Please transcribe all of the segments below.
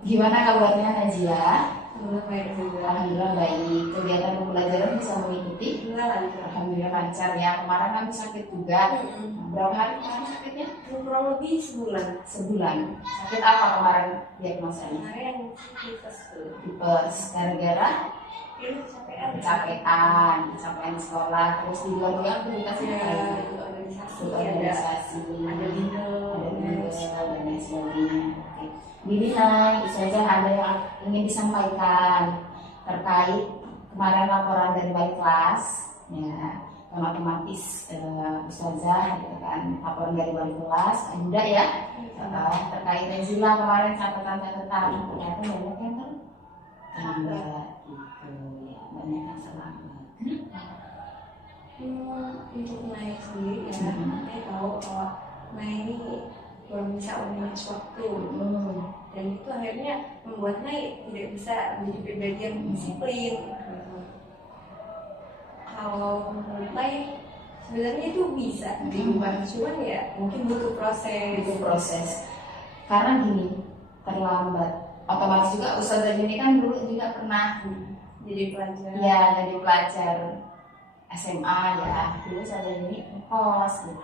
Gimana kabarnya Najila? Alhamdulillah Baik. Kegiatan pembelajaran bisa mengikuti? Alhamdulillah lancar ya. Kemarin kamu sakit juga. Berapa hari kemarin sakitnya? Kurang lebih sebulan. Sebulan. Sakit apa kemarin diagnosanya? Kemarin tipes. Gara-gara Capean kecapean sekolah. Terus di luar juga aktivitas organisasi, ada bimbel, dan lain sebagainya. Oke. Gini Nay, saja ada yang ingin disampaikan terkait kemarin laporan dari wali kelas, ya otomatis Ustazah, gitu kan, laporan dari wali kelas, Anda ya, terkait Najila kemarin catatan-catatan, ternyata banyak yang terlambat, gitu ya, banyak yang terlambat. Untuk naik sendiri ya, saya tahu kalau naik ini belum bisa memanage waktu, dan itu akhirnya membuat naik tidak bisa menjadi pribadi yang disiplin. Kalau menurut naik sebenarnya itu bisa diubah, cuman ya mungkin butuh proses. Karena gini, terlambat otomatis juga Ustazah ini kan dulu juga pernah jadi pelajar. Ya, jadi pelajar SMA ya. Dulu Ustazah ini kos gitu.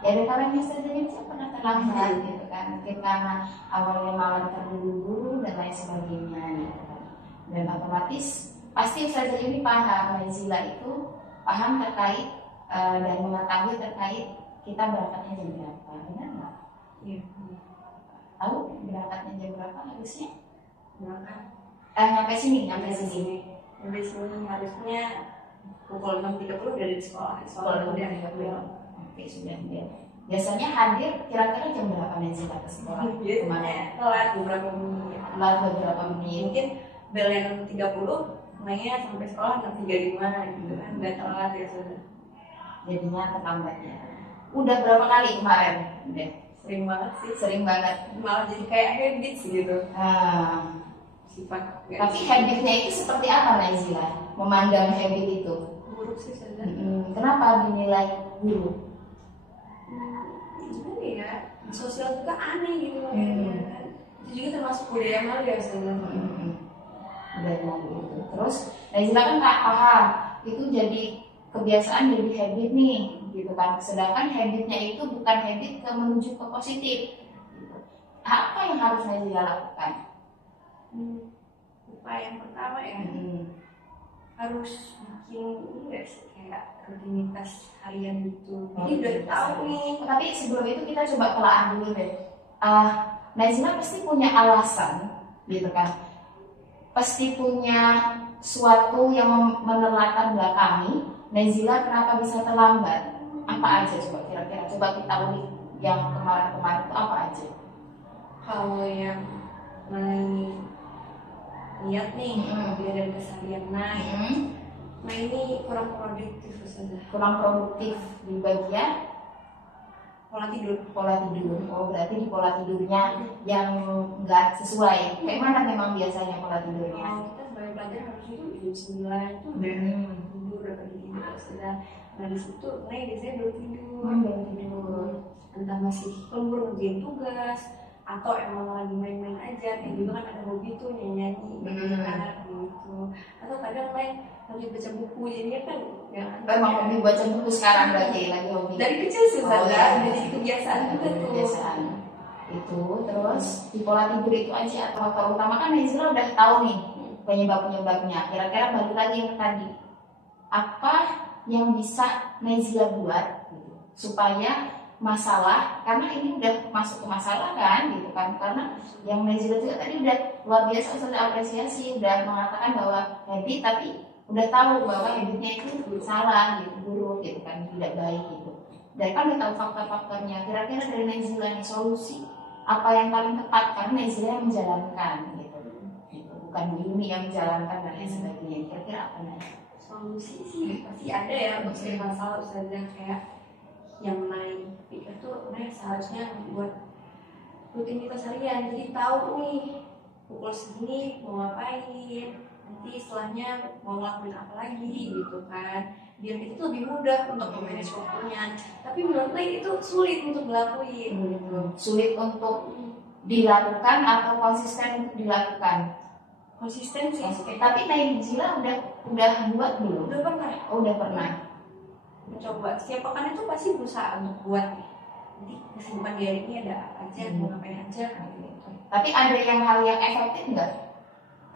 Ya dari kalian Ustazah ini pernah terlambat gitu kan. Mungkin karena awalnya malam terburu-buru dan lain sebagainya gitu kan. Dan otomatis pasti Ustazah ini paham, Najila itu paham terkait dan mengetahui terkait kita berangkatnya jam berapa, benar nggak? Iya. Tahu berangkatnya jam berapa harusnya? Berangkat. Sampai sini harusnya pukul 6.30 dari sekolah. Oke, sudah dia. Biasanya hadir kira-kira jam berapa Najila ke sekolah? Biasanya telat beberapa menit. Mungkin bel yang 6.30, mainnya sampai sekolah 6.35 gitu kan, nggak telat ya sudah. Jadinya terlambat ya. Udah berapa kali kemarin? Udah. Sering banget sih. Sering banget. Malah jadi kayak habit gitu. Sifat. Tapi habitnya itu seperti apa Najila? Memandang habit itu? Buruk sih sudah. Kenapa dinilai buruk? Gimana ya? Sosial juga aneh gitu kan. Itu juga termasuk budaya malu ya sebenarnya. Budaya malu itu. Terus Najila kan nggak paham. Itu jadi kebiasaan, jadi habit nih, gitu kan. Sedangkan habitnya itu bukan habit menuju ke positif. Gitu. Apa yang harus Najila lakukan? Upaya yang pertama ya, harus bikin ini sih, kayak rutinitas harian gitu. Jadi udah tahu nih. Tapi sebelum itu kita coba telaah dulu deh. Najila pasti punya alasan, gitu kan. Pasti punya suatu yang menelatar belakangi Najila kenapa bisa terlambat. Apa aja coba kira-kira? Coba kita ulik yang kemarin-kemarin itu apa aja? Kalau yang lihat nih, dia dari keseharian naik. Nah ini kurang produktif saja. Kurang produktif di bagian pola tidur. Oh berarti di pola tidurnya yang nggak sesuai. Kayak mana memang biasanya pola tidurnya? Kita sebagai pelajar harusnya itu jam 9 itu udah tidur, udah pergi tidur sudah. Nah di situ naik biasanya belum tidur. Entah masih lembur ngerjain tugas atau emang lagi main-main aja. Kayak juga kan ada hobi tuh nyanyi gitu. Atau kadang main lanjut baca buku, jadinya kan memang hobi baca buku sekarang lagi hobi. Dari kecil sih udah jadi kebiasaan juga tuh. Kebiasaan itu. Terus di pola tidur itu aja atau faktor utama kan Najila udah tahu nih penyebabnya. Kira-kira balik lagi yang tadi, apa yang bisa Najila buat gitu, supaya masalah, karena ini udah masuk ke masalah kan gitu kan, karena yang Najila juga tadi udah luar biasa, sudah apresiasi, udah mengatakan bahwa habit, tapi udah tahu bahwa habitnya itu salah gitu, buruk gitu kan, tidak baik gitu. Dan kan udah tahu faktor-faktornya. Kira-kira dari Najila nih solusi apa yang paling tepat, karena Najila yang menjalankan gitu, bukan Yuni yang menjalankan dan lain sebagainya. Kira-kira apa nih? Solusi sih pasti ada ya untuk setiap masalah. Ustazah kayak yang naik pikir tuh naik seharusnya buat rutinitas harian, jadi tahu nih pukul segini mau ngapain, nanti setelahnya mau ngelakuin apa lagi gitu kan, biar itu lebih mudah untuk memanage waktunya. Tapi menurut saya itu sulit untuk ngelakuin gitu. Sulit untuk dilakukan atau konsisten untuk dilakukan? Konsisten sih. Tapi Naizila udah buat belum? Udah pernah. Oh, udah pernah. Mencoba setiap pekan itu pasti berusaha untuk buat. Jadi kesibukan di hari ini ada apa aja, mau ngapain aja gitu. Tapi ada yang hal yang efektif nggak?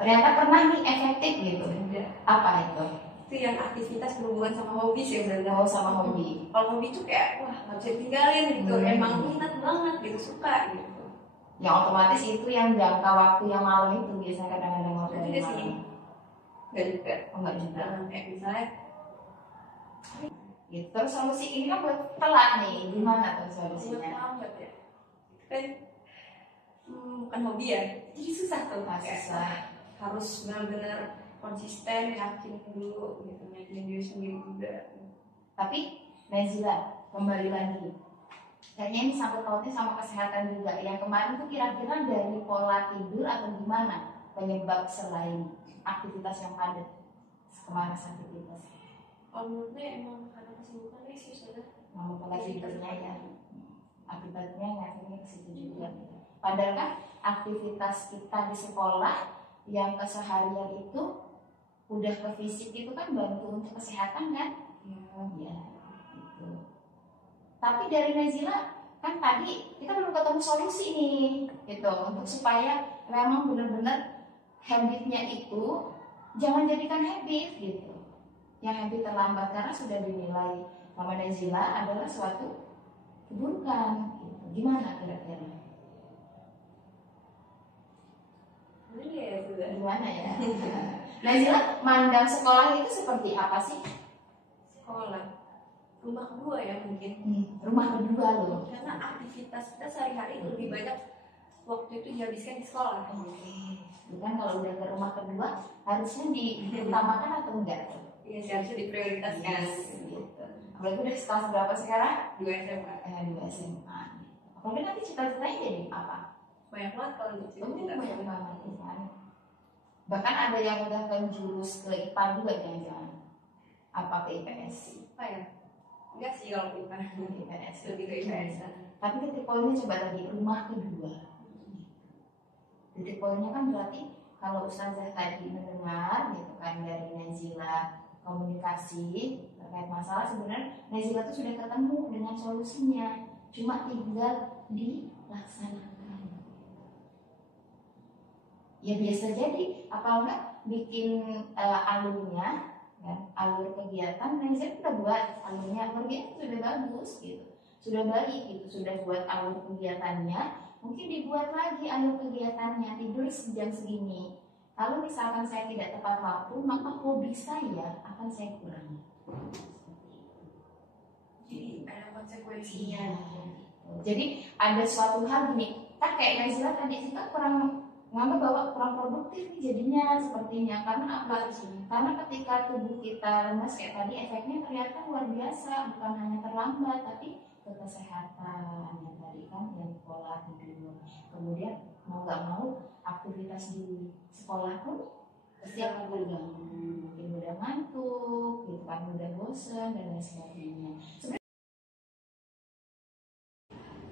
Ternyata pernah nih efektif gitu. Ada. Apa itu? Itu yang aktivitas berhubungan sama hobi sih sebenarnya. Oh, sama hobi. Kalau hobi tuh kayak wah nggak bisa tinggalin gitu. Emang minat banget gitu, suka gitu. Yang otomatis itu yang jangka waktu yang malam itu biasanya kadang-kadang waktu Tidak yang sih. malam. Enggak juga. Oh, enggak juga. Kayak misalnya Gitu. Terus solusi ini kan buat telat nih, gimana tuh solusinya? lambat ya. Itu kan bukan hobi ya. Jadi susah tuh. Susah. Harus benar-benar konsisten, yakin dulu gitu, yakin diri sendiri juga. Tapi Nazila, kembali lagi. Kayaknya ini sangkut pautnya sama kesehatan juga. Yang kemarin tuh kira-kira dari pola tidur atau gimana penyebab selain aktivitas yang padat? Kemarin aktivitas. Kalau menurutnya emang karena kesibukannya sih sudah. Nama pola tidurnya ya. Akibatnya ngefeknya ke situ juga. Padahal kan aktivitas kita di sekolah yang keseharian itu udah ke fisik itu kan bantu untuk kesehatan kan? Ya, gitu. Tapi dari Nazila kan tadi kita belum ketemu solusi nih, gitu, untuk supaya memang benar-benar habitnya itu jangan jadikan habit gitu, yang habit terlambat karena sudah dinilai sama Nazila adalah suatu keburukan. Gitu. Gimana kira-kira? Gimana ya? Nazila mandang sekolah itu seperti apa sih? Sekolah rumah kedua ya mungkin. Rumah kedua loh. Karena aktivitas kita sehari-hari lebih banyak waktu itu dihabiskan di sekolah. Bukan kalau udah ke rumah kedua harusnya diutamakan atau enggak? Iya sih, harusnya diprioritaskan. Gitu. Apalagi udah kelas berapa sekarang? 2 SMA. 2 SMA. Apalagi nanti cita-citanya jadi apa? Banyak banget kalau untuk cita-cita. Banyak banget kan. Bahkan ada yang udah ke jurus ke IPA juga jangan-jangan. Apa ke IPS? Apa ya? Enggak sih kalau IPA. IPS. Lebih ke IPS. Tapi titik poinnya coba lagi rumah kedua. Titik poinnya kan berarti kalau Ustazah tadi mendengar gitu kan dari Nazila komunikasi terkait masalah, sebenarnya Nazila tuh sudah ketemu dengan solusinya, cuma tinggal dilaksanakan. Ya biasa jadi, apa enggak bikin alurnya, kan? Alur kegiatan, Nazila sudah buat alurnya sudah bagus gitu, sudah baik gitu, sudah buat alur kegiatannya. Mungkin dibuat lagi alur kegiatannya, tidur jam segini. Kalau misalkan saya tidak tepat waktu, maka hobi saya akan saya kurangi. Jadi ada konsekuensinya. Jadi ada suatu hal gini, kan kayak Nazila tadi kita kurang nganggap bahwa kurang produktif nih jadinya sepertinya. Karena apa? Karena ketika tubuh kita lemas kayak tadi, efeknya ternyata luar biasa, bukan hanya terlambat, tapi ke kesehatan yang tadi kan, yang pola tidur. Kemudian mau nggak mau aktivitas di sekolah pun pasti akan terganggu, mungkin mudah ngantuk, gitu kan, mudah bosan dan lain sebagainya.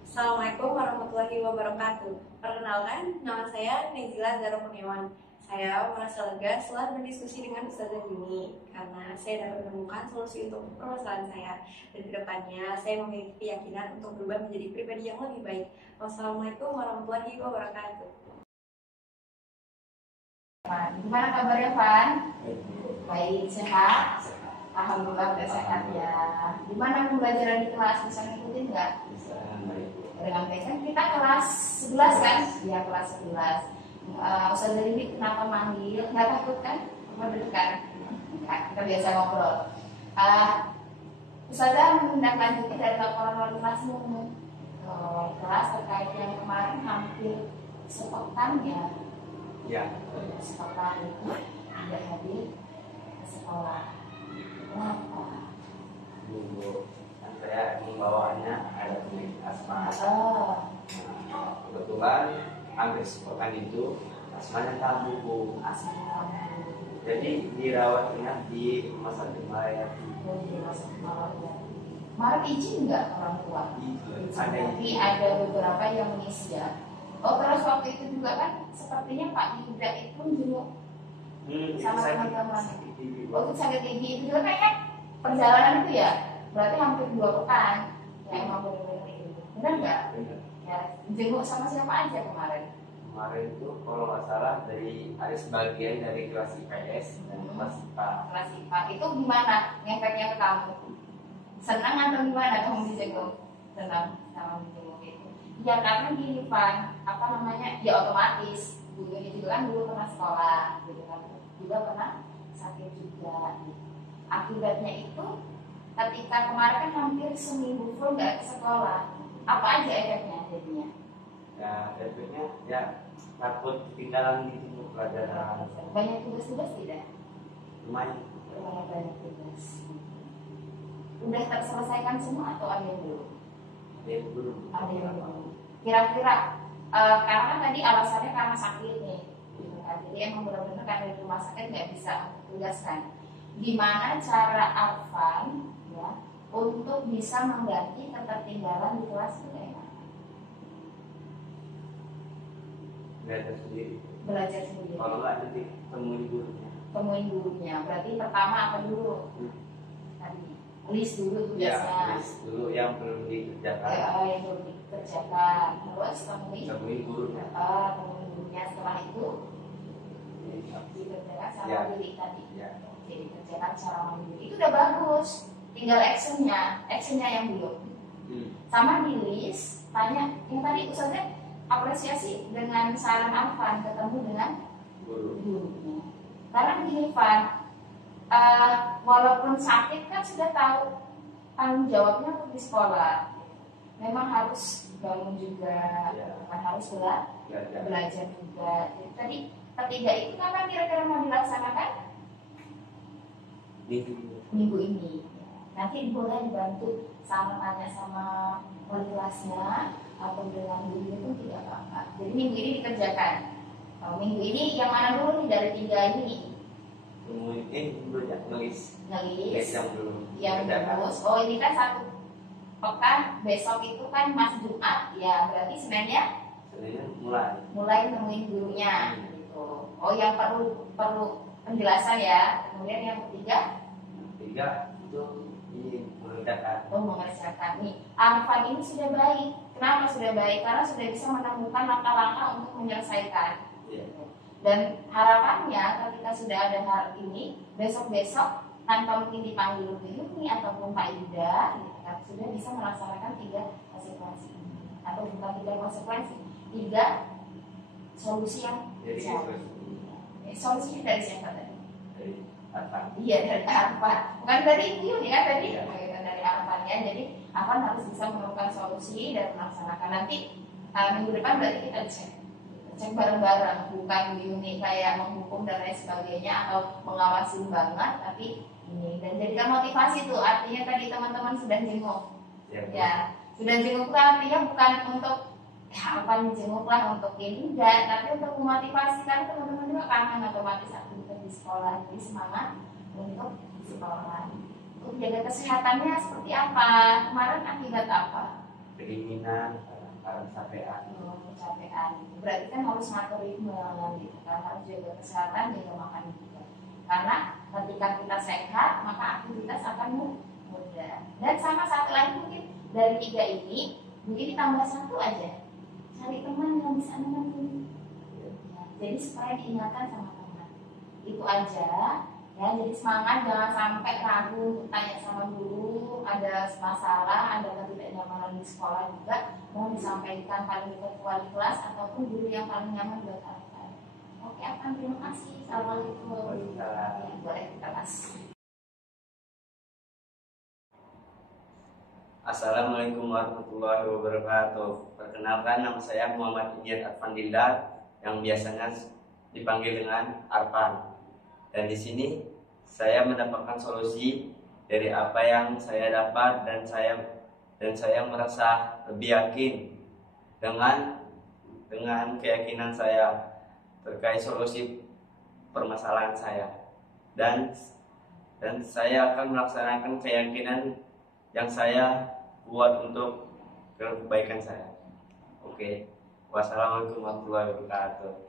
Assalamualaikum warahmatullahi wabarakatuh. Perkenalkan, nama saya Nazila Zahra Kurniawan. Saya merasa lega setelah berdiskusi dengan Ustazah Juni karena saya dapat menemukan solusi untuk permasalahan saya. Dan kedepannya saya memiliki keyakinan untuk berubah menjadi pribadi yang lebih baik. Wassalamualaikum warahmatullahi wabarakatuh. Gimana kabarnya, Van? Baik, sehat? Alhamdulillah udah sehat ya. Gimana pembelajaran di kelas? Bisa ngikutin nggak? Bisa, baik. Dengan baik kan kita kelas 11 kan? Iya, kelas 11. Ustazah ini kenapa manggil? Nggak takut kan? Apa deg-degan? Kita biasa ngobrol. Ustazah menindaklanjuti dari laporan wali kelasmu kelas terkait yang kemarin hampir sepekan ya. Ya. Sepekan itu tidak hadir ke sekolah. Kenapa? Dulu kan saya membawaannya ada penyakit asma. Nah, kebetulan hampir sepekan itu asmanya kambuh, Bu. Asmanya kambuh. Jadi dirawat inap di rumah sakit Malayati. Di rumah sakit Malayati. Kemarin izin nggak orang tua? Ada Tapi ada beberapa yang miss ya. Oh terus waktu itu juga kan sepertinya Pak Yuda itu jenguk sama teman-teman. Oh itu sakit gigi itu juga kayaknya perjalanan itu ya berarti hampir 2 pekan ya emang benar-benar itu benar nggak? Ya jenguk sama siapa aja kemarin? Kemarin itu kalau nggak salah ada sebagian dari kelas IPS dan kelas IPA. Kelas IPA itu gimana ngefeknya ke kamu? Senang atau gimana kamu dijenguk? Senang sama dijenguk itu? Ya karena gini Pan, apa namanya? Ya otomatis dulu ini juga kan dulu pernah sekolah, gitu kan? Juga pernah sakit juga. Akibatnya itu ketika kemarin kan hampir seminggu full nggak ke sekolah, apa aja efeknya jadinya? Ya efeknya ya takut ketinggalan gitu pelajaran. Banyak tugas-tugas tidak? Lumayan. Banyak tugas. Udah terselesaikan semua atau ada yang belum? Ada yang belum. Ada yang belum. Kira-kira karena tadi alasannya karena sakit nih, gitu kan. Jadi emang benar-benar karena di rumah sakit nggak bisa tugaskan. Gimana cara Arfan ya untuk bisa mengganti ketertinggalan di kelas itu kayak gimana? Belajar sendiri. Belajar sendiri. Kalau nggak nanti temuin gurunya. Temuin gurunya. Berarti pertama apa dulu? Tadi list dulu Ya, tugasnya. list dulu yang belum dikerjakan. Yang belum dikerjakan. Terus Temuin gurunya. temuin gurunya. Setelah itu dikerjakan secara mandiri tadi. Ya. Jadi dikerjakan secara mandiri. Itu udah bagus. Tinggal actionnya yang belum. Sama di list tanya yang tadi Ustaznya apresiasi dengan saran Arfan ketemu dengan gurunya. Karena begini Van, walaupun sakit kan sudah tahu tanggung jawabnya di sekolah. Memang harus bangun juga, kan harus belajar juga. Jadi tadi ketiga itu kapan kira-kira mau dilaksanakan? Minggu ini. Nanti boleh dibantu tanya sama wali kelasnya atau dengan guru itu tidak apa-apa. Jadi minggu ini dikerjakan. Minggu ini yang mana dulu nih dari 3 ini? Ngelis yang bagus. Oh ini kan 1 pekan, besok itu kan Mas Jumat ya, berarti Seninnya mulai nemuin gurunya gitu. Oh yang perlu penjelasan ya. Kemudian yang ketiga itu ini mengerjakan. Mengerjakan nih. Arfan ini sudah baik. Kenapa sudah baik? Karena sudah bisa menemukan langkah-langkah untuk menyelesaikan. Dan harapannya ketika sudah ada hal ini, besok-besok tanpa mungkin dipanggil Bu Yuni ataupun Pak Yuda, sudah bisa melaksanakan 3 konsekuensi ini. Atau bukan 3 konsekuensi, 3 solusi yang solusinya dari siapa tadi? Dari Arfan. Iya dari Arfan, bukan dari Yuni ya tadi, dari Arfan ya. Jadi Arfan harus bisa menemukan solusi dan melaksanakan. Nanti minggu depan berarti kita cek bareng-bareng, bukan Yuni kayak menghukum dan lain sebagainya atau mengawasi banget, tapi ini dan jadikan motivasi tuh. Artinya tadi teman-teman sudah jenguk ya sudah jenguk lah, artinya bukan untuk apa jenguk lah untuk ini enggak, tapi untuk memotivasi kan teman-teman juga kangen otomatis aktivitas di sekolah. Jadi semangat untuk di sekolah. Untuk jaga kesehatannya seperti apa? Kemarin akibat apa? Kedinginan, kecapean. Kecapean. Berarti kan harus ngatur ritme gitu kan, harus jaga kesehatan, jaga makan juga. Karena ketika kita sehat, maka aktivitas akan mudah. Dan sama satu lagi mungkin dari 3 ini, mungkin ditambah 1 aja. Cari teman yang bisa nemenin. Jadi supaya diingatkan sama teman. Itu aja. Ya, jadi semangat, jangan sampai ragu untuk tanya sama guru, ada masalah, ada ketidaknyamanan di sekolah juga, mau disampaikan paling dekat ke wali kelas ataupun guru yang paling nyaman buat kalian. Oke, Afan, terima kasih. Assalamualaikum. Boleh kita kasih. Assalamualaikum warahmatullahi wabarakatuh. Perkenalkan, nama saya Muhammad Iyad Arfandillah yang biasanya dipanggil dengan Arfan. Dan di sini saya mendapatkan solusi dari apa yang saya dapat, dan saya merasa lebih yakin dengan keyakinan saya terkait solusi permasalahan saya, dan saya akan melaksanakan keyakinan yang saya buat untuk kebaikan saya. Oke, Wassalamualaikum warahmatullahi wabarakatuh.